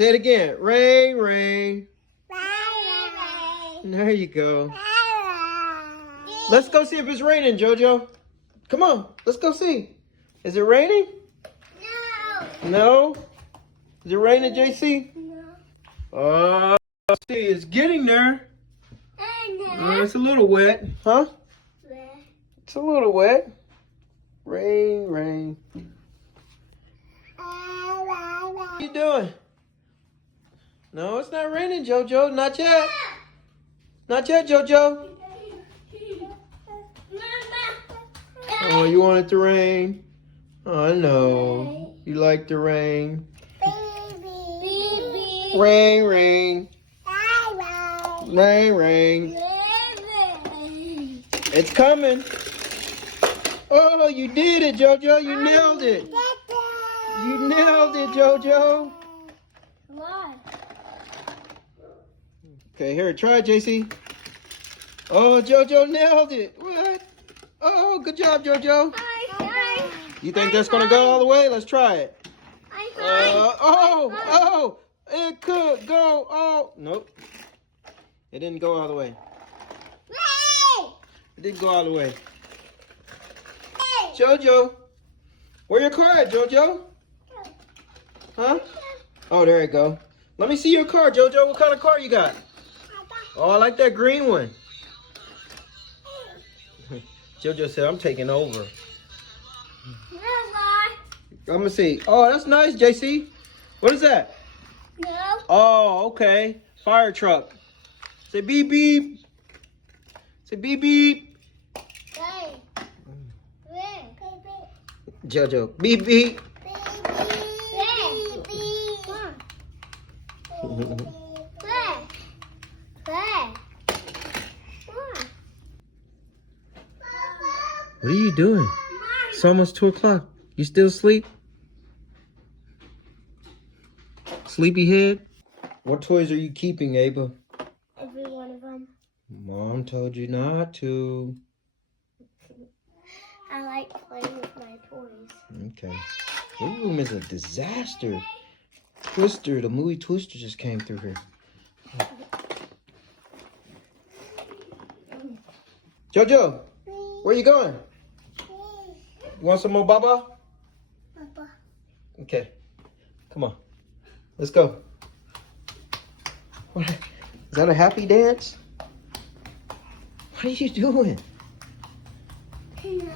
Say it again. Rain, rain. Rain. There you go. Let's go see if it's raining, JoJo. Come on, let's go see. Is it raining? No. No? Is it raining, JC? No. Let's see, it's getting there. No. It's a little wet. Huh? It's a little wet. Rain, rain. What are you doing? No, it's not raining, JoJo. Not yet. Not yet, JoJo. Oh, you want it to rain? Oh, no. You like the rain. Rain, rain. Rain, rain. It's coming. Oh, you did it, JoJo. You nailed it. You nailed it, JoJo. Okay, here, try it, JC. Oh, JoJo nailed it. What? Oh, good job, JoJo. You think that's going to go all the way? Let's try it. Oh, it could go. Oh, nope. It didn't go all the way. It didn't go all the way. JoJo, where your car at, JoJo? Huh? Oh, there you go. Let me see your car, JoJo. What kind of car you got? Oh, I like that green one. JoJo said, I'm taking over. I'm going to see. Oh, that's nice, JC. What is that? No. Oh, okay. Fire truck. Say beep, beep. Say beep, beep. JoJo, beep, beep. What are you doing? It's almost 2 o'clock. You still asleep? Sleepyhead? What toys are you keeping, Ava? Every one of them. Mom told you not to. I like playing with my toys. Okay. Your room is a disaster. Twister, the movie Twister just came through here. JoJo, where you going? You want some more Baba? Papa. Okay. Come on. Let's go. What? Is that a happy dance? What are you doing? No.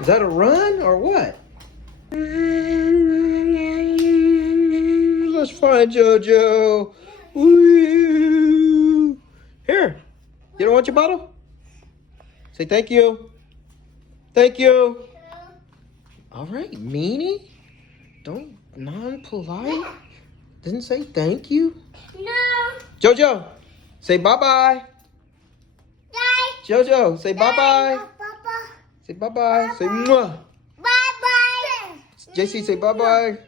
Is that a run or what? Let's find JoJo. Woo. Here. You don't want your bottle? Say thank you. Thank you. All right, meanie. Don't non-polite. Didn't say thank you. No. JoJo, say bye-bye. JoJo, say bye-bye. Papa. Say bye-bye. Say mwah. Bye-bye. JC, say bye-bye.